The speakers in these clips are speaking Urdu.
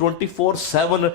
24/7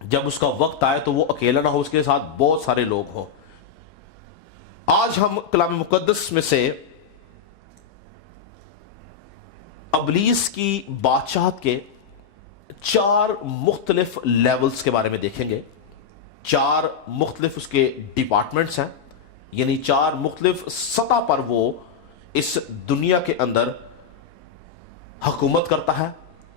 جب اس کا وقت آئے تو وہ اکیلا نہ ہو، اس کے ساتھ بہت سارے لوگ ہوں۔ آج ہم کلام مقدس میں سے ابلیس کی بادشاہت کے 4 مختلف لیولز کے بارے میں دیکھیں گے۔ 4 مختلف اس کے ڈپارٹمنٹس ہیں، یعنی 4 مختلف سطح پر وہ اس دنیا کے اندر حکومت کرتا ہے،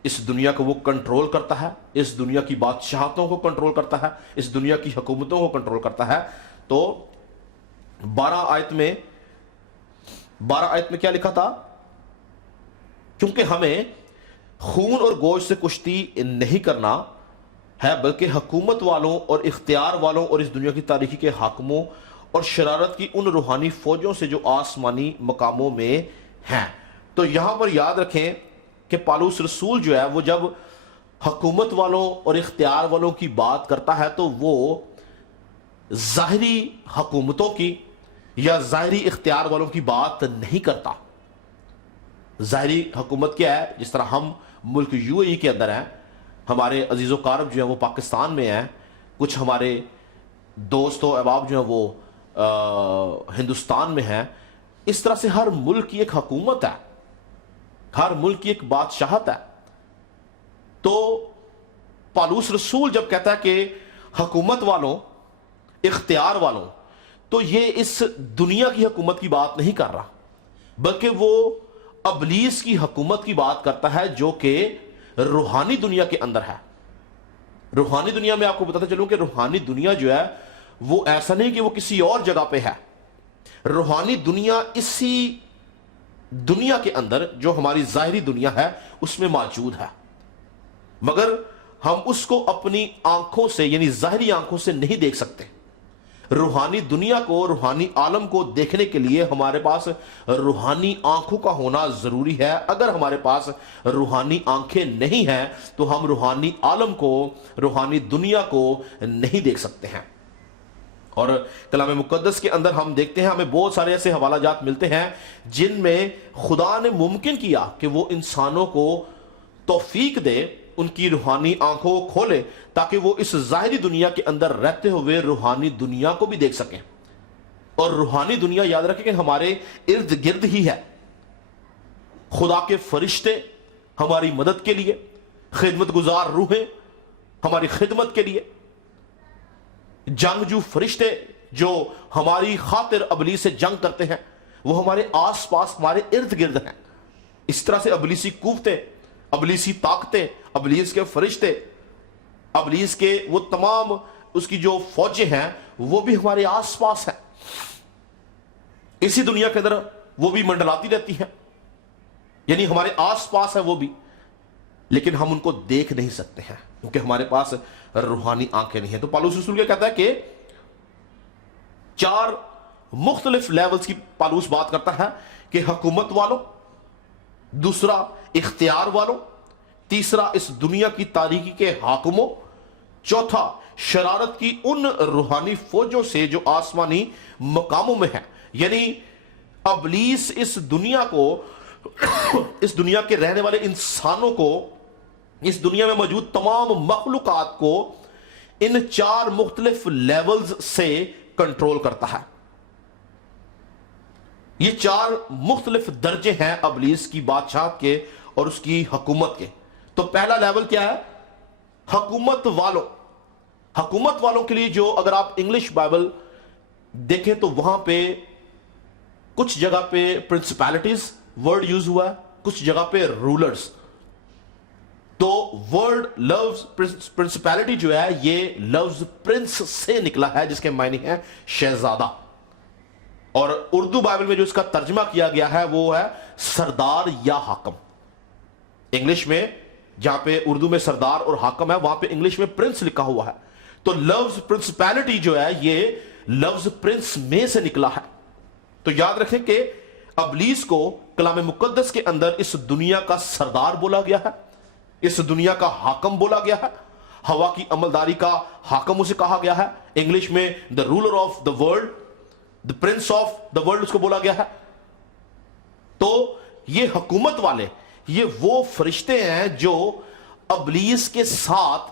اس دنیا کو وہ کنٹرول کرتا ہے، اس دنیا کی بادشاہتوں کو کنٹرول کرتا ہے، اس دنیا کی حکومتوں کو کنٹرول کرتا ہے۔ تو 12 آیت میں کیا لکھا تھا؟ کیونکہ ہمیں خون اور گوشت سے کشتی نہیں کرنا ہے، بلکہ حکومت والوں اور اختیار والوں اور اس دنیا کی تاریکی کے حاکموں اور شرارت کی ان روحانی فوجوں سے جو آسمانی مقاموں میں ہیں۔ تو یہاں پر یاد رکھیں کہ پالوس رسول جو ہے وہ جب حکومت والوں اور اختیار والوں کی بات کرتا ہے تو وہ ظاہری حکومتوں کی یا ظاہری اختیار والوں کی بات نہیں کرتا۔ ظاہری حکومت کیا ہے؟ جس طرح ہم ملک یو اے ای کے اندر ہیں، ہمارے عزیز و قارب جو ہیں وہ پاکستان میں ہیں، کچھ ہمارے دوست و احباب جو ہیں وہ ہندوستان میں ہیں۔ اس طرح سے ہر ملک کی ایک حکومت ہے، ہر ملک کی ایک بادشاہت ہے۔ تو پالوس رسول جب کہتا ہے کہ حکومت والوں، اختیار والوں، تو یہ اس دنیا کی حکومت کی بات نہیں کر رہا، بلکہ وہ ابلیس کی حکومت کی بات کرتا ہے جو کہ روحانی دنیا کے اندر ہے۔ روحانی دنیا میں آپ کو بتاتا چلوں کہ روحانی دنیا جو ہے وہ ایسا نہیں کہ وہ کسی اور جگہ پہ ہے۔ روحانی دنیا اسی دنیا کے اندر جو ہماری ظاہری دنیا ہے اس میں موجود ہے، مگر ہم اس کو اپنی آنکھوں سے یعنی ظاہری آنکھوں سے نہیں دیکھ سکتے۔ روحانی دنیا کو، روحانی عالم کو دیکھنے کے لیے ہمارے پاس روحانی آنکھوں کا ہونا ضروری ہے۔ اگر ہمارے پاس روحانی آنکھیں نہیں ہیں تو ہم روحانی عالم کو، روحانی دنیا کو نہیں دیکھ سکتے ہیں۔ اور کلام مقدس کے اندر ہم دیکھتے ہیں، ہمیں بہت سارے ایسے حوالہ جات ملتے ہیں جن میں خدا نے ممکن کیا کہ وہ انسانوں کو توفیق دے، ان کی روحانی آنکھوں کو کھولے تاکہ وہ اس ظاہری دنیا کے اندر رہتے ہوئے روحانی دنیا کو بھی دیکھ سکیں۔ اور روحانی دنیا یاد رکھیں کہ ہمارے ارد گرد ہی ہے۔ خدا کے فرشتے ہماری مدد کے لیے، خدمت گزار روحیں ہماری خدمت کے لیے، جنگجو فرشتے جو ہماری خاطر ابلیس سے جنگ کرتے ہیں وہ ہمارے آس پاس، ہمارے ارد گرد ہیں۔ اس طرح سے ابلیسی قوتیں، ابلیسی طاقتیں، ابلیس کے فرشتے، ابلیس کے وہ تمام اس کی جو فوجیں ہیں وہ بھی ہمارے آس پاس ہیں، اسی دنیا کے اندر وہ بھی منڈلاتی رہتی ہیں، یعنی ہمارے آس پاس ہے وہ بھی، لیکن ہم ان کو دیکھ نہیں سکتے ہیں کیونکہ ہمارے پاس روحانی آنکھیں نہیں ہیں۔ تو پالوس رسول کیا کہتا ہے کہ 4 مختلف لیولز کی پالوس بات کرتا ہے کہ حکومت والوں، دوسرا اختیار والوں، تیسرا اس دنیا کی تاریکی کے حاکموں، چوتھا شرارت کی ان روحانی فوجوں سے جو آسمانی مقاموں میں ہیں۔ یعنی ابلیس اس دنیا کو، اس دنیا کے رہنے والے انسانوں کو، اس دنیا میں موجود تمام مخلوقات کو ان 4 مختلف لیولز سے کنٹرول کرتا ہے۔ یہ 4 مختلف درجے ہیں ابلیس کی بادشاہت کے اور اس کی حکومت کے۔ تو پہلا لیول کیا ہے؟ حکومت والوں۔ حکومت والوں کے لیے جو اگر آپ انگلش بائبل دیکھیں تو وہاں پہ کچھ جگہ پہ پرنسپیلٹیز ورڈ یوز ہوا ہے، کچھ جگہ پہ رولرز۔ تو ورڈ لفظ پرنسپیلٹی جو ہے یہ لفظ پرنس سے نکلا ہے جس کے معنی ہے شہزادہ، اور اردو بائبل میں جو اس کا ترجمہ کیا گیا ہے وہ ہے سردار یا حاکم۔ انگلش میں جہاں پہ اردو میں سردار اور حاکم ہے وہاں پہ انگلش میں پرنس لکھا ہوا ہے۔ تو لفظ پرنسپیلٹی جو ہے یہ لفظ پرنس میں سے نکلا ہے۔ تو یاد رکھیں کہ ابلیس کو کلام مقدس کے اندر اس دنیا کا سردار بولا گیا ہے، اس دنیا کا حاکم بولا گیا ہے، ہوا کی عملداری کا حاکم اسے کہا گیا ہے، انگلش میں the ruler of the world, the prince of the world اس کو بولا گیا ہے۔ تو یہ حکومت والے، یہ وہ فرشتے ہیں جو ابلیس کے ساتھ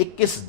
21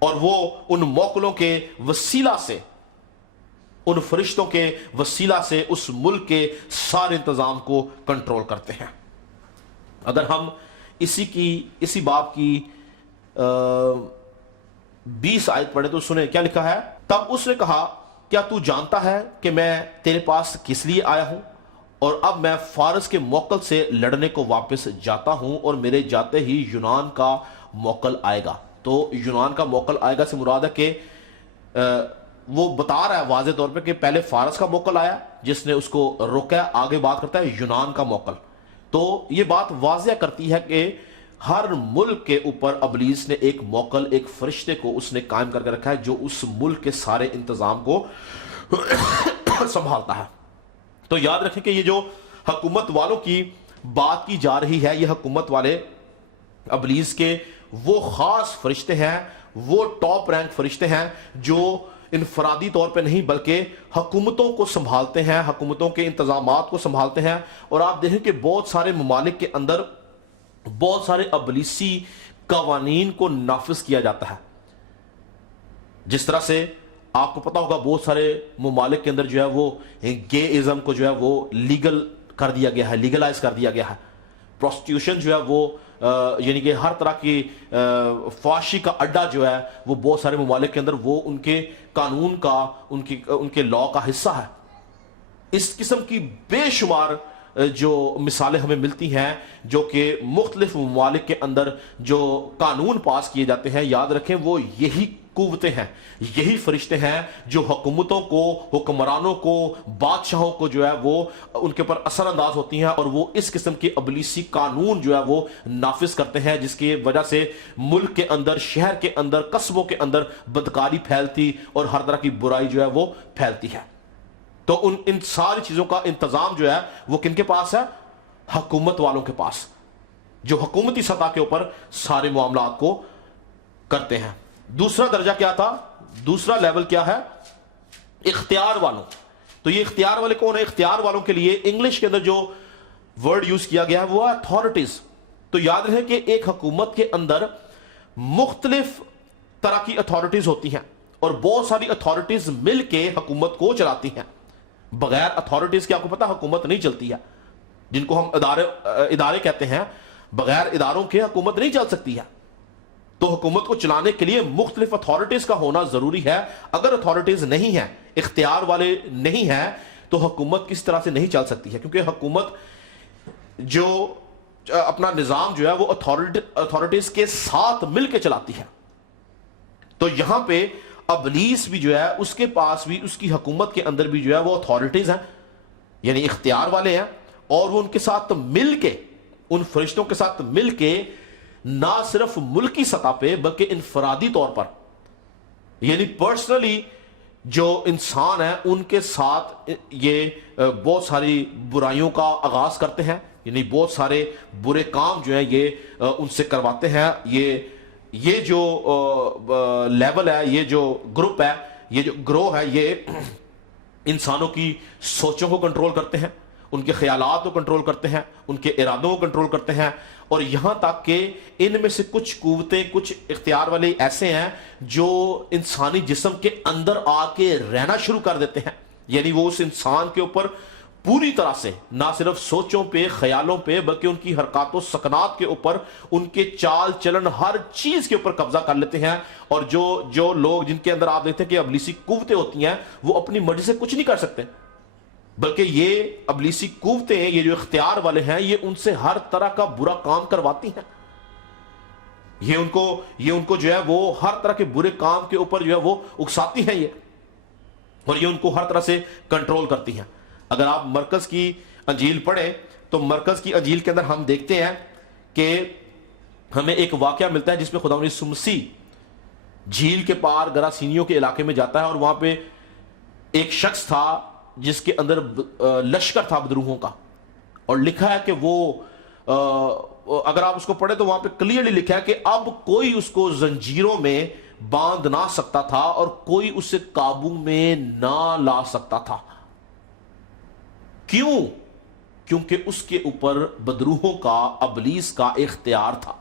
اور وہ ان موکلوں کے وسیلہ سے، ان فرشتوں کے وسیلہ سے اس ملک کے سارے انتظام کو کنٹرول کرتے ہیں۔ اگر ہم اسی باب کی 20 آیت پڑھیں تو سنیں کیا لکھا ہے۔ تب اس نے کہا کیا تو جانتا ہے کہ میں تیرے پاس کس لیے آیا ہوں؟ اور اب میں فارس کے موکل سے لڑنے کو واپس جاتا ہوں، اور میرے جاتے ہی یونان کا موکل آئے گا۔ تو یونان کا موکل آئے گا سے مراد ہے کہ وہ بتا رہا ہے واضح طور پہ کہ پہلے فارس کا موکل آیا جس نے اس کو روکا، آگے بات کرتا ہے یونان کا موکل۔ تو یہ بات واضح کرتی ہے کہ ہر ملک کے اوپر ابلیس نے ایک موکل، ایک فرشتے کو اس نے قائم کر کے رکھا ہے جو اس ملک کے سارے انتظام کو سنبھالتا ہے۔ تو یاد رکھیں کہ یہ جو حکومت والوں کی بات کی جا رہی ہے، یہ حکومت والے ابلیس کے وہ خاص فرشتے ہیں، وہ ٹاپ رینک فرشتے ہیں جو انفرادی طور پہ نہیں بلکہ حکومتوں کو سنبھالتے ہیں، حکومتوں کے انتظامات کو سنبھالتے ہیں۔ اور آپ دیکھیں کہ بہت سارے ممالک کے اندر بہت سارے ابلیسی قوانین کو نافذ کیا جاتا ہے۔ جس طرح سے آپ کو پتا ہوگا بہت سارے ممالک کے اندر جو ہے وہ گے ازم کو جو ہے وہ لیگل کر دیا گیا ہے، لیگلائز کر دیا گیا ہے۔ پروسٹیوشن جو ہے وہ یعنی کہ ہر طرح کی فحاشی کا اڈا جو ہے وہ بہت سارے ممالک کے اندر وہ ان کے قانون کا، ان کے لا کا حصہ ہے۔ اس قسم کی بے شمار جو مثالیں ہمیں ملتی ہیں جو کہ مختلف ممالک کے اندر جو قانون پاس کیے جاتے ہیں، یاد رکھیں وہ یہی قوتیں ہیں، یہی فرشتے ہیں جو حکومتوں کو، حکمرانوں کو، بادشاہوں کو جو ہے وہ ان کے پر اثر انداز ہوتی ہیں، اور وہ اس قسم کے ابلیسی قانون جو ہے وہ نافذ کرتے ہیں جس کی وجہ سے ملک کے اندر، شہر کے اندر، قصبوں کے اندر بدکاری پھیلتی اور ہر طرح کی برائی جو ہے وہ پھیلتی ہے۔ تو ان ساری چیزوں کا انتظام جو ہے وہ کن کے پاس ہے؟ حکومت والوں کے پاس، جو حکومتی سطح کے اوپر سارے معاملات کو کرتے ہیں۔ دوسرا درجہ کیا تھا؟ دوسرا لیول کیا ہے؟ اختیار والوں۔ تو یہ اختیار والے کون ہیں؟ اختیار والوں کے لیے انگلش کے اندر جو ورڈ یوز کیا گیا ہے وہ ہے اتھارٹیز۔ تو یاد رہے کہ ایک حکومت کے اندر مختلف طرح کی اتھارٹیز ہوتی ہیں، اور بہت ساری اتھارٹیز مل کے حکومت کو چلاتی ہیں۔ بغیر اتھارٹیز کے آپ کو پتا حکومت نہیں چلتی ہے، جن کو ہم ادارے کہتے ہیں، بغیر اداروں کے حکومت نہیں چل سکتی ہے۔ تو حکومت کو چلانے کے لیے مختلف اتھارٹیز کا ہونا ضروری ہے۔ اگر اتھارٹیز نہیں ہیں، اختیار والے نہیں ہیں، تو حکومت کس طرح سے نہیں چل سکتی ہے، کیونکہ حکومت جو اپنا نظام جو ہے وہ اتھارٹیز کے ساتھ مل کے چلاتی ہے۔ تو یہاں پہ ابلیس بھی جو ہے اس کے پاس بھی، اس کی حکومت کے اندر بھی جو ہے وہ اتھارٹیز ہیں، یعنی اختیار والے ہیں، اور وہ ان کے ساتھ مل کے، ان فرشتوں کے ساتھ مل کے نہ صرف ملکی سطح پہ بلکہ انفرادی طور پر، یعنی پرسنلی جو انسان ہیں ان کے ساتھ یہ بہت ساری برائیوں کا آغاز کرتے ہیں، یعنی بہت سارے برے کام جو ہیں یہ ان سے کرواتے ہیں۔ یہ جو لیول ہے، یہ جو گروپ ہے، یہ جو گروہ ہے، یہ انسانوں کی سوچوں کو کنٹرول کرتے ہیں، ان کے خیالات کو کنٹرول کرتے ہیں، ان کے ارادوں کو کنٹرول کرتے ہیں، اور یہاں تک کہ ان میں سے کچھ قوتیں، کچھ اختیار والے ایسے ہیں جو انسانی جسم کے اندر آ کے رہنا شروع کر دیتے ہیں، یعنی وہ اس انسان کے اوپر پوری طرح سے نہ صرف سوچوں پہ، خیالوں پہ، بلکہ ان کی حرکات و سکنات کے اوپر، ان کے چال چلن، ہر چیز کے اوپر قبضہ کر لیتے ہیں۔ اور جو لوگ جن کے اندر آپ دیکھتے ہیں کہ ابلیسی قوتیں ہوتی ہیں، وہ اپنی مرضی سے کچھ نہیں کر سکتے، بلکہ یہ ابلیسی قوتیں، یہ جو اختیار والے ہیں، یہ ان سے ہر طرح کا برا کام کرواتی ہیں۔ یہ ان کو جو ہے وہ ہر طرح کے برے کام کے اوپر جو ہے وہ اکساتی ہیں، اور یہ ان کو ہر طرح سے کنٹرول کرتی ہیں۔ اگر آپ مرکز کی انجیل پڑھیں تو مرکز کی انجیل کے اندر ہم دیکھتے ہیں کہ ہمیں ایک واقعہ ملتا ہے جس میں خداوند یسوع مسیح جھیل کے پار گراسینیوں کے علاقے میں جاتا ہے، اور وہاں پہ ایک شخص تھا جس کے اندر لشکر تھا بدروحوں کا، اور لکھا ہے کہ وہ اگر آپ اس کو پڑھیں تو وہاں پہ کلیئرلی لکھا ہے کہ اب کوئی اس کو زنجیروں میں باندھ نہ سکتا تھا اور کوئی اسے قابو میں نہ لا سکتا تھا۔ کیوں؟ کیونکہ اس کے اوپر بدروحوں کا، ابلیس کا اختیار تھا۔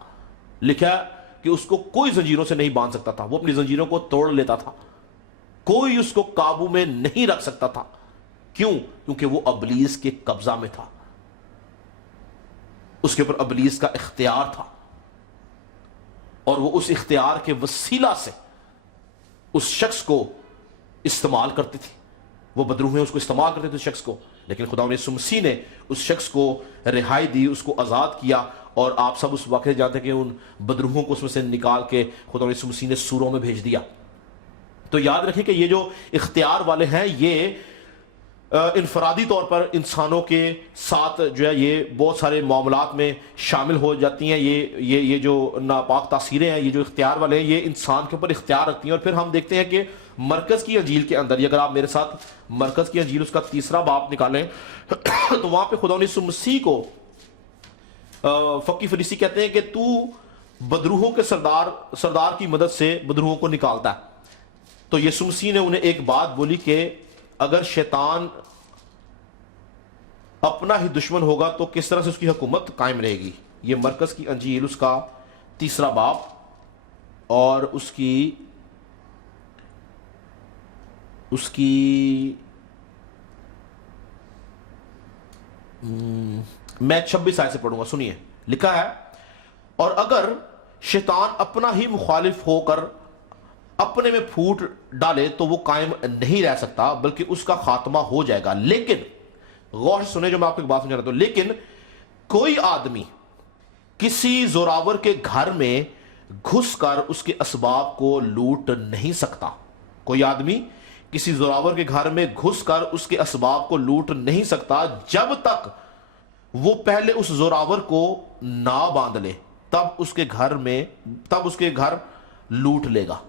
لکھا ہے کہ اس کو کوئی زنجیروں سے نہیں باندھ سکتا تھا، وہ اپنی زنجیروں کو توڑ لیتا تھا، کوئی اس کو قابو میں نہیں رکھ سکتا تھا. کیوں؟ کیونکہ وہ ابلیس کے قبضہ میں تھا، اس کے اوپر ابلیس کا اختیار تھا، اور وہ اس اختیار کے وسیلہ سے اس شخص کو استعمال کرتی تھی. وہ بدروہیں اس کو استعمال کرتے تھے اس شخص کو، لیکن خدا یسوع مسیح نے اس شخص کو رہائی دی، اس کو آزاد کیا. اور آپ سب اس واقعے جانتے ہیں کہ ان بدروہوں کو اس میں سے نکال کے خدا یسوع مسیح نے سوروں میں بھیج دیا. تو یاد رکھیں کہ یہ جو اختیار والے ہیں یہ انفرادی طور پر انسانوں کے ساتھ جو ہے یہ بہت سارے معاملات میں شامل ہو جاتی ہیں. یہ جو ناپاک تاثیریں ہیں، یہ جو اختیار والے ہیں، یہ انسان کے اوپر اختیار رکھتی ہیں. اور پھر ہم دیکھتے ہیں کہ مرکز کی انجیل کے اندر، اگر آپ میرے ساتھ مرکز کی انجیل اس کا 3 باب نکالیں تو وہاں پہ خدا یسوع مسیح کو فقی فریسی کہتے ہیں کہ تو بدروہوں کے سردار کی مدد سے بدروہوں کو نکالتا ہے. تو یسوع مسیح نے انہیں ایک بات بولی کہ اگر شیطان اپنا ہی دشمن ہوگا تو کس طرح سے اس کی حکومت قائم رہے گی. یہ مرکز کی انجیل اس کا 3 باب اور اس کی میں 26 آیت سے پڑھوں گا. سنیے، لکھا ہے، اور اگر شیطان اپنا ہی مخالف ہو کر اپنے میں پھوٹ ڈالے تو وہ قائم نہیں رہ سکتا بلکہ اس کا خاتمہ ہو جائے گا. لیکن غور سے سنیں جو میں آپ کو ایک بات سمجھا رہا ہوں. لیکن کوئی آدمی کسی زوراور کے گھر میں گھس کر اس کے اسباب کو لوٹ نہیں سکتا. کوئی آدمی کسی زوراور کے گھر میں گھس کر اس کے اسباب کو لوٹ نہیں سکتا جب تک وہ پہلے اس زوراور کو نہ باندھ لے، تب اس کے گھر لوٹ لے گا.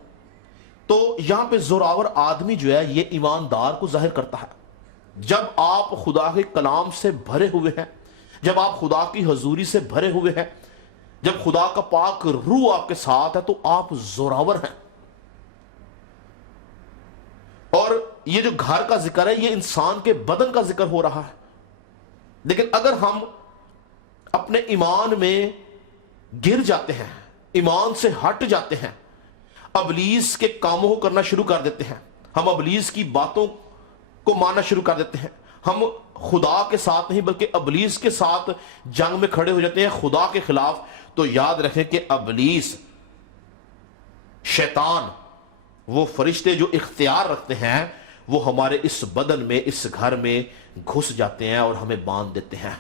تو یہاں پہ زوراور آدمی جو ہے یہ ایماندار کو ظاہر کرتا ہے. جب آپ خدا کے کلام سے بھرے ہوئے ہیں، جب آپ خدا کی حضوری سے بھرے ہوئے ہیں، جب خدا کا پاک روح آپ کے ساتھ ہے تو آپ زوراور ہیں. اور یہ جو گھر کا ذکر ہے یہ انسان کے بدن کا ذکر ہو رہا ہے. لیکن اگر ہم اپنے ایمان میں گر جاتے ہیں، ایمان سے ہٹ جاتے ہیں، ابلیس کے کاموں کو کرنا شروع کر دیتے ہیں، ہم ابلیس کی باتوں کو ماننا شروع کر دیتے ہیں، ہم خدا کے ساتھ نہیں بلکہ ابلیس کے ساتھ جنگ میں کھڑے ہو جاتے ہیں خدا کے خلاف، تو یاد رکھیں کہ ابلیس، شیطان، وہ فرشتے جو اختیار رکھتے ہیں وہ ہمارے اس بدن میں، اس گھر میں گھس جاتے ہیں اور ہمیں باندھ دیتے ہیں،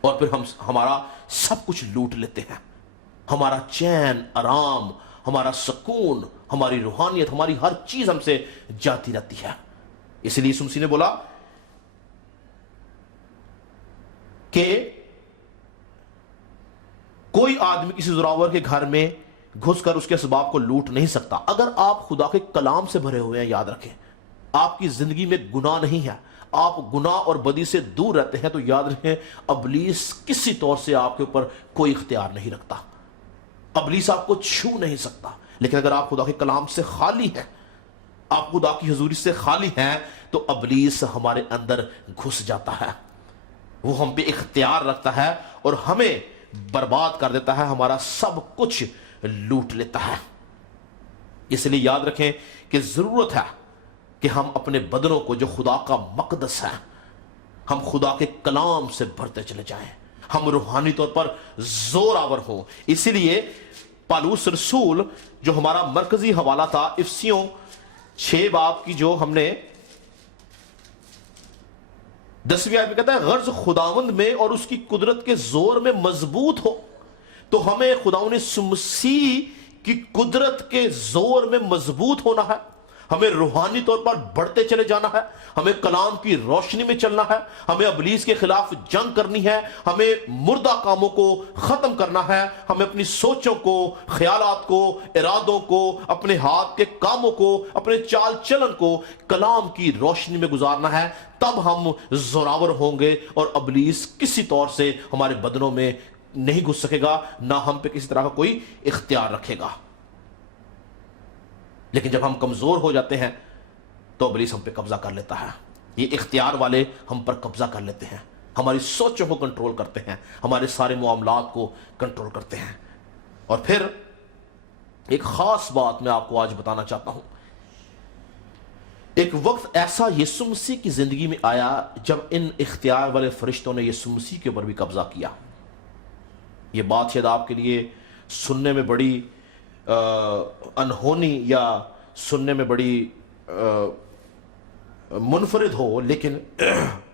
اور پھر ہمارا سب کچھ لوٹ لیتے ہیں. ہمارا چین، آرام، ہمارا سکون، ہماری روحانیت، ہماری ہر چیز ہم سے جاتی رہتی ہے. اس لیے یسوع مسیح نے بولا کہ کوئی آدمی کسی زوراور کے گھر میں گھس کر اس کے اسباب کو لوٹ نہیں سکتا. اگر آپ خدا کے کلام سے بھرے ہوئے ہیں، یاد رکھیں آپ کی زندگی میں گناہ نہیں ہے، آپ گناہ اور بدی سے دور رہتے ہیں، تو یاد رکھیں ابلیس کسی طور سے آپ کے اوپر کوئی اختیار نہیں رکھتا، ابلیس آپ کو چھو نہیں سکتا. لیکن اگر آپ خدا کے کلام سے خالی ہیں، آپ خدا کی حضوری سے خالی ہیں، تو ابلیس ہمارے اندر گھس جاتا ہے، وہ ہم پہ اختیار رکھتا ہے اور ہمیں برباد کر دیتا ہے، ہمارا سب کچھ لوٹ لیتا ہے. اس لیے یاد رکھیں کہ ضرورت ہے کہ ہم اپنے بدنوں کو جو خدا کا مقدس ہے، ہم خدا کے کلام سے بھرتے چلے جائیں، ہم روحانی طور پر زور آور ہوں. اسی لیے پالوس رسول جو ہمارا مرکزی حوالہ تھا، افسیوں 6 باب کی جو ہم نے 10ویں آیت میں کہتا ہے، غرض خداوند میں اور اس کی قدرت کے زور میں مضبوط ہو. تو ہمیں خداوند یسوع مسیح کی قدرت کے زور میں مضبوط ہونا ہے، ہمیں روحانی طور پر بڑھتے چلے جانا ہے، ہمیں کلام کی روشنی میں چلنا ہے، ہمیں ابلیس کے خلاف جنگ کرنی ہے، ہمیں مردہ کاموں کو ختم کرنا ہے، ہمیں اپنی سوچوں کو، خیالات کو، ارادوں کو، اپنے ہاتھ کے کاموں کو، اپنے چال چلن کو کلام کی روشنی میں گزارنا ہے. تب ہم زوراور ہوں گے اور ابلیس کسی طور سے ہمارے بدنوں میں نہیں گھس سکے گا، نہ ہم پہ کسی طرح کا کوئی اختیار رکھے گا. لیکن جب ہم کمزور ہو جاتے ہیں تو ابلیس ہم پہ قبضہ کر لیتا ہے. یہ اختیار والے ہم پر قبضہ کر لیتے ہیں، ہماری سوچوں کو کنٹرول کرتے ہیں، ہمارے سارے معاملات کو کنٹرول کرتے ہیں. اور پھر ایک خاص بات میں آپ کو آج بتانا چاہتا ہوں. ایک وقت ایسا یسوع مسیح کی زندگی میں آیا جب ان اختیار والے فرشتوں نے یسوع مسیح کے اوپر بھی قبضہ کیا. یہ بات شاید آپ کے لیے سننے میں بڑی انہونی یا سننے میں بڑی منفرد ہو، لیکن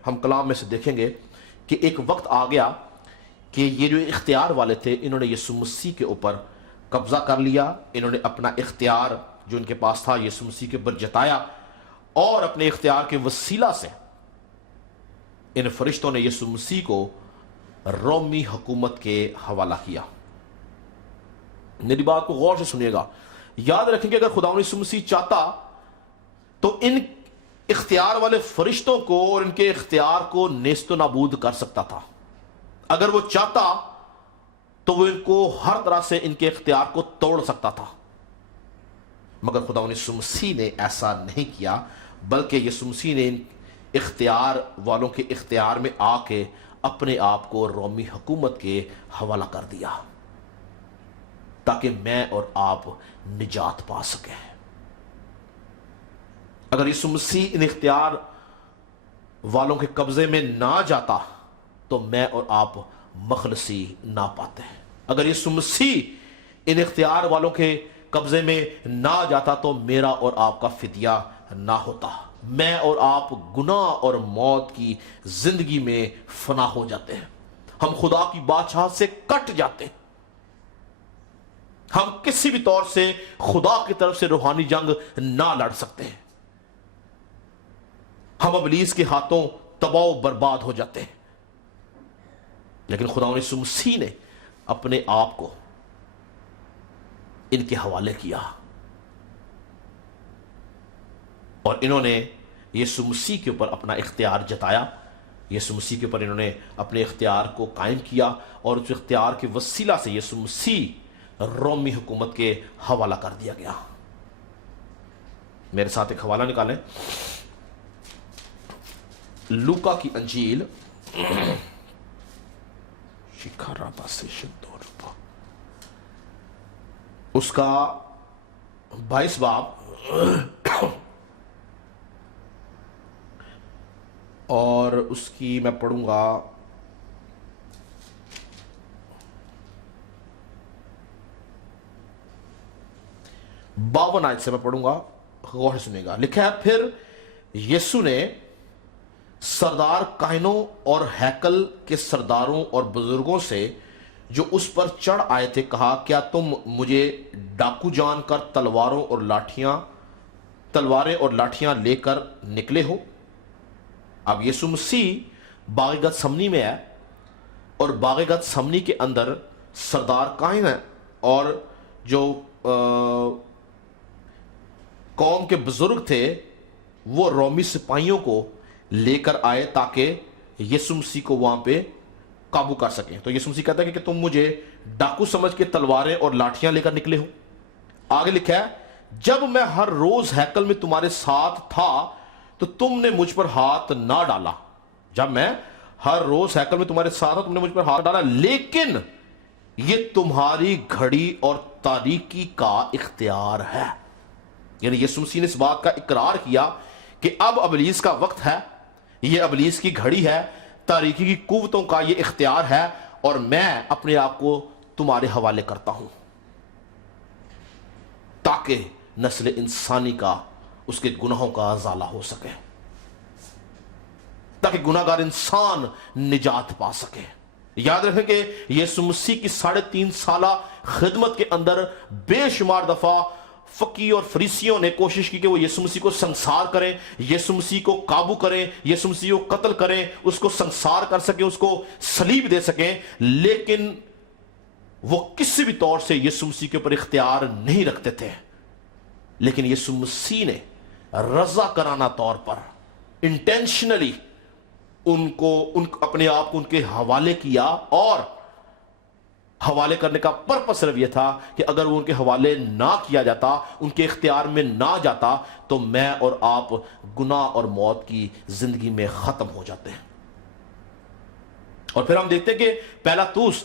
ہم کلام میں سے دیکھیں گے کہ ایک وقت آ گیا کہ یہ جو اختیار والے تھے انہوں نے یسوع مسیح کے اوپر قبضہ کر لیا. انہوں نے اپنا اختیار جو ان کے پاس تھا یسوع مسیح کے اوپر جتایا، اور اپنے اختیار کے وسیلہ سے ان فرشتوں نے یسوع مسیح کو رومی حکومت کے حوالہ کیا. میری بات کو غور سے سنیے گا. یاد رکھیں کہ اگر خداوند یسوع مسیح چاہتا تو ان اختیار والے فرشتوں کو اور ان کے اختیار کو نیست و نابود کر سکتا تھا. اگر وہ چاہتا تو وہ ان کو ہر طرح سے ان کے اختیار کو توڑ سکتا تھا، مگر خداوند یسوع مسیح نے ایسا نہیں کیا، بلکہ یسوع مسیح نے ان اختیار والوں کے اختیار میں آ کے اپنے آپ کو رومی حکومت کے حوالہ کر دیا تاکہ میں اور آپ نجات پا سکیں. اگر یسوع مسیح ان اختیار والوں کے قبضے میں نہ جاتا تو میں اور آپ مخلصی نہ پاتے. اگر یسوع مسیح ان اختیار والوں کے قبضے میں نہ جاتا تو میرا اور آپ کا فدیہ نہ ہوتا. میں اور آپ گناہ اور موت کی زندگی میں فنا ہو جاتے ہیں. ہم خدا کی بادشاہت سے کٹ جاتے ہیں. ہم کسی بھی طور سے خدا کی طرف سے روحانی جنگ نہ لڑ سکتے ہیں. ہم ابلیس کے ہاتھوں تباہ و برباد ہو جاتے ہیں. لیکن خداوند یسوع مسیح نے اپنے آپ کو ان کے حوالے کیا، اور انہوں نے یسوع مسیح کے اوپر اپنا اختیار جتایا. یسوع مسیح کے اوپر انہوں نے اپنے اختیار کو قائم کیا، اور اس اختیار کے وسیلہ سے یسوع مسیح رومی حکومت کے حوالہ کر دیا گیا. میرے ساتھ ایک حوالہ نکالیں. لوکا کی انجیل اس کا 22 باب اور اس کی میں پڑھوں گا 52 آیت سے میں پڑھوں گا، غور سے سنیے گا. لکھا ہے پھر یسوع نے سردار کاہنوں اور ہیکل کے سرداروں اور بزرگوں سے جو اس پر چڑھ آئے تھے کہا، کیا تم مجھے ڈاکو جان کر تلواریں اور لاٹھیاں لے کر نکلے ہو؟ اب یسوع مسیح باغ گت سمنی میں ہے، اور باغ گت سمنی کے اندر سردار کاہن ہیں اور جو قوم کے بزرگ تھے وہ رومی سپاہیوں کو لے کر آئے تاکہ یسوع مسیح کو وہاں پہ قابو کر سکیں. تو یسوع مسیح کہتا ہے کہ تم مجھے ڈاکو سمجھ کے تلواریں اور لاٹھیاں لے کر نکلے ہو. آگے لکھا ہے، جب میں ہر روز ہیکل میں تمہارے ساتھ تھا تو تم نے مجھ پر ہاتھ نہ ڈالا. جب میں ہر روز ہیکل میں تمہارے ساتھ تھا تم نے مجھ پر ہاتھ ڈالا، لیکن یہ تمہاری گھڑی اور تاریکی کا اختیار ہے. یعنی یسوع مسیح نے اس بات کا اقرار کیا کہ اب ابلیس کا وقت ہے، یہ ابلیس کی گھڑی ہے، تاریکی کی قوتوں کا یہ اختیار ہے، اور میں اپنے آپ کو تمہارے حوالے کرتا ہوں تاکہ نسل انسانی کا اس کے گناہوں کا ازالہ ہو سکے، تاکہ گناہ گار انسان نجات پا سکے. یاد رکھیں کہ یسوع مسیح کی 3.5 سالہ خدمت کے اندر بے شمار دفعہ فقی اور فریسیوں نے کوشش کی کہ وہ یسوع مسیح کو سنسار کریں، یسوع مسیح کو قابو کریں، یسوع مسیح کو قتل کریں، اس کو سنسار کر سکیں، اس کو صلیب دے سکیں، لیکن وہ کسی بھی طور سے یسوع مسیح کے اوپر اختیار نہیں رکھتے تھے. لیکن یسوع مسیح نے رضا کرانہ طور پر انٹینشنلی اپنے آپ کو ان کے حوالے کیا، اور حوالے کرنے کا پرپس صرف یہ تھا کہ اگر وہ ان کے حوالے نہ کیا جاتا، ان کے اختیار میں نہ جاتا، تو میں اور آپ گناہ اور موت کی زندگی میں ختم ہو جاتے ہیں. اور پھر ہم دیکھتے ہیں کہ پہلا طوس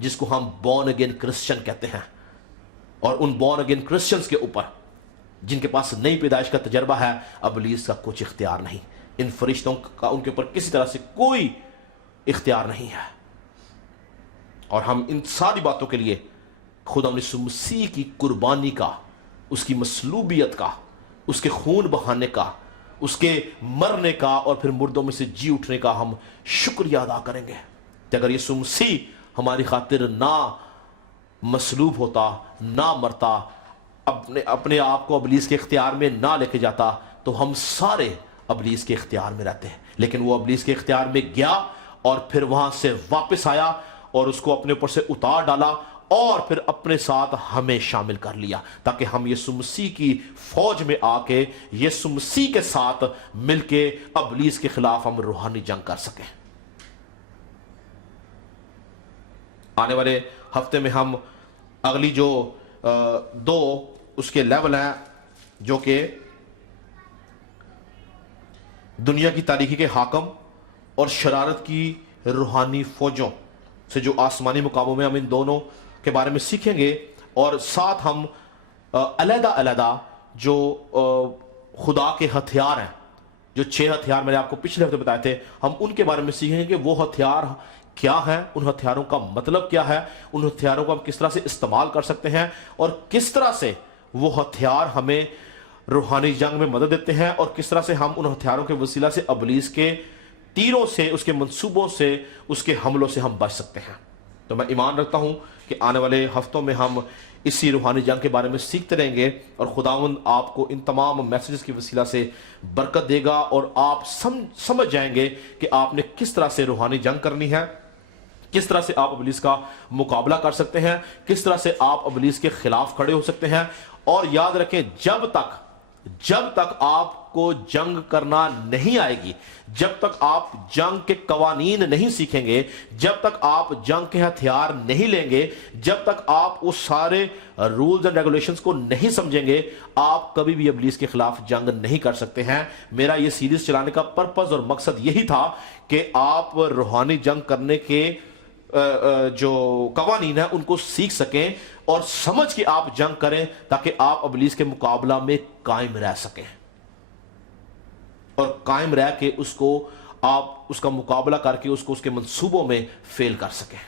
جس کو ہم بورن اگین کرسچن کہتے ہیں. اور ان بورن اگین کرسچنز کے اوپر جن کے پاس نئی پیدائش کا تجربہ ہے ابلیس کا کچھ اختیار نہیں. ان فرشتوں کا ان کے اوپر کسی طرح سے کوئی اختیار نہیں ہے. اور ہم ان ساری باتوں کے لیے خدا یسوع مسیح کی قربانی کا، اس کی مصلوبیت کا، اس کے خون بہانے کا، اس کے مرنے کا اور پھر مردوں میں سے جی اٹھنے کا ہم شکریہ ادا کریں گے کہ اگر یسوع مسیح ہماری خاطر نہ مصلوب ہوتا، نہ مرتا، اپنے آپ کو ابلیس کے اختیار میں نہ لے کے جاتا، تو ہم سارے ابلیس کے اختیار میں رہتے ہیں. لیکن وہ ابلیس کے اختیار میں گیا اور پھر وہاں سے واپس آیا اور اس کو اپنے اوپر سے اتار ڈالا اور پھر اپنے ساتھ ہمیں شامل کر لیا تاکہ ہم یسوع مسیح کی فوج میں آ کے یسوع مسیح کے ساتھ مل کے ابلیس کے خلاف ہم روحانی جنگ کر سکیں. آنے والے ہفتے میں ہم اگلی جو دو اس کے لیول ہیں جو کہ دنیا کی تاریکی کے حاکم اور شرارت کی روحانی فوجوں سے جو آسمانی مقاموں میں ہم ان دونوں کے بارے میں سیکھیں گے، اور ساتھ ہم علیحدہ علیحدہ جو خدا کے ہتھیار ہیں، جو 6 ہتھیار میں نے آپ کو پچھلے ہفتے بتائے تھے، ہم ان کے بارے میں سیکھیں گے کہ وہ ہتھیار کیا ہیں، ان ہتھیاروں کا مطلب کیا ہے، ان ہتھیاروں کو ہم کس طرح سے استعمال کر سکتے ہیں، اور کس طرح سے وہ ہتھیار ہمیں روحانی جنگ میں مدد دیتے ہیں، اور کس طرح سے ہم ان ہتھیاروں کے وسیلہ سے ابلیس کے تیروں سے، اس کے منصوبوں سے، اس کے حملوں سے ہم بچ سکتے ہیں. تو میں ایمان رکھتا ہوں کہ آنے والے ہفتوں میں ہم اسی روحانی جنگ کے بارے میں سیکھتے رہیں گے، اور خداوند آپ کو ان تمام میسیجز کی وسیلہ سے برکت دے گا، اور آپ سمجھ جائیں گے کہ آپ نے کس طرح سے روحانی جنگ کرنی ہے، کس طرح سے آپ ابلیس کا مقابلہ کر سکتے ہیں، کس طرح سے آپ ابلیس کے خلاف کھڑے ہو سکتے ہیں. اور یاد رکھیں جب تک آپ کو جنگ کرنا نہیں آئے گی، جب تک آپ جنگ کے قوانین نہیں سیکھیں گے، جب تک آپ جنگ کے ہتھیار نہیں لیں گے، جب تک آپ اس سارے رولز اینڈ ریگولیشنز کو نہیں سمجھیں گے، آپ کبھی بھی ابلیس کے خلاف جنگ نہیں کر سکتے ہیں. میرا یہ سیریز چلانے کا پرپز اور مقصد یہی تھا کہ آپ روحانی جنگ کرنے کے جو قوانین ہیں ان کو سیکھ سکیں اور سمجھ کے آپ جنگ کریں، تاکہ آپ ابلیس کے مقابلہ میں قائم رہ سکیں، اور قائم رہ کے اس کو آپ اس کا مقابلہ کر کے اس کو اس کے منصوبوں میں فیل کر سکیں.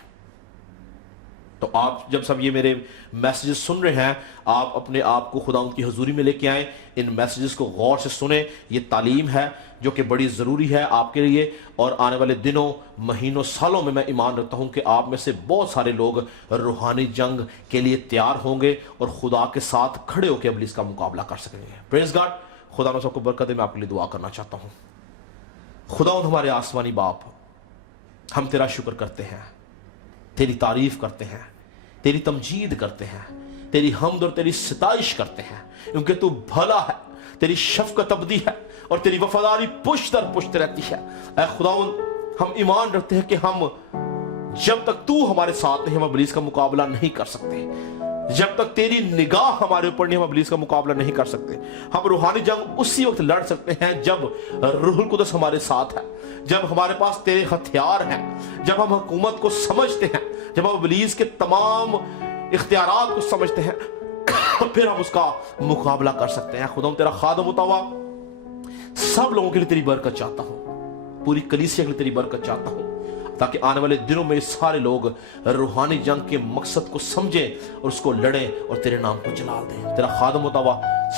تو آپ جب سب یہ میرے میسیجز سن رہے ہیں، آپ اپنے آپ کو خدا ان کی حضوری میں لے کے آئیں، ان میسیجز کو غور سے سنیں. یہ تعلیم ہے جو کہ بڑی ضروری ہے آپ کے لیے، اور آنے والے دنوں، مہینوں، سالوں میں ایمان رکھتا ہوں کہ آپ میں سے بہت سارے لوگ روحانی جنگ کے لیے تیار ہوں گے اور خدا کے ساتھ کھڑے ہو کے ابلیس کا مقابلہ کر سکیں گے. پریز گاڈ. خدا نے سب کو برکت دے. میں آپ کے لیے دعا کرنا چاہتا ہوں. خدا ہمارے آسمانی باپ، ہم تیرا شکر کرتے ہیں، تیری تعریف کرتے ہیں، تیری تمجید کرتے ہیں، تیری حمد اور تیری ستائش کرتے ہیں، کیونکہ تو بھلا ہے، تیری شفقت ابدی ہے اور تیری وفاداری پشت در پشت رہتی ہے. اے خداوند، ہم ایمان رکھتے ہیں کہ ہم جب تک تو ہمارے ساتھ نہیں، ہم ابلیس کا مقابلہ نہیں کر سکتے. جب تک تیری نگاہ ہمارے اوپر نہیں، ہم ابلیس کا مقابلہ نہیں کر سکتے. ہم روحانی جنگ اسی وقت لڑ سکتے ہیں جب روح القدس ہمارے ساتھ ہے، جب ہمارے پاس تیرے ہتھیار ہیں، جب ہم حکومت کو سمجھتے ہیں، جب ہم ابلیس کے تمام اختیارات کو سمجھتے ہیں، پھر ہم اس کا مقابلہ کر سکتے ہیں. خدا تیرا خادم ہوتا ہوا سب لوگوں کے لیے تیری برکت چاہتا ہوں، پوری کلیسیا کے لیے تیری برکت چاہتا ہوں، تاکہ آنے والے دنوں میں سارے لوگ روحانی جنگ کے مقصد کو سمجھیں اور اس کو لڑیں اور تیرے نام کو جلال دیں. تیرا خادم ہوتا ہوا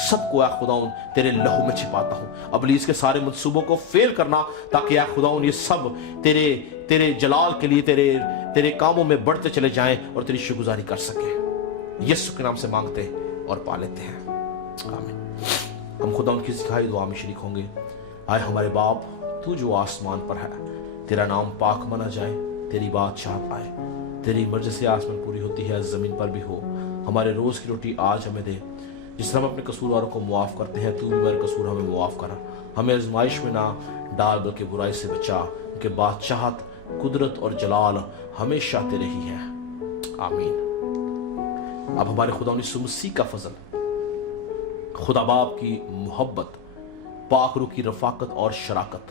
سب کو اے خداوند تیرے لہو میں چھپاتا ہوں. ابلیس کے سارے منصوبوں کو فیل کرنا، تاکہ اے خداوند یہ سب تیرے جلال کے لیے تیرے کاموں میں بڑھتے چلے جائیں اور تیری شکرگزاری کر سکیں. یسوع کے نام سے مانگتے اور پا لیتے ہیں، آمین. ہم خداوند کی سکھائی دعا میں شریک ہوں گے. آئے ہمارے باپ، تو جو آسمان پر ہے، تیرا نام پاک منا جائے، تیری بات چاہت آئے، تیری مرضی سے آسمان پوری ہوتی ہے، زمین پر بھی ہو. ہمارے روز کی روٹی آج ہمیں دے. جس طرح ہم اپنے قصورواروں کو معاف کرتے ہیں، تو بھی ہمارے قصور ہمیں معاف کرا. ہمیں آزمائش میں نہ ڈال بلکہ برائی سے بچا، کیونکہ بادشاہت، قدرت اور جلال ہمیشہ تیرے ہی ہے، آمین. اب ہمارے خدا یسوع مسیح کا فضل، خدا باپ کی محبت، پاک روح کی رفاقت اور شراکت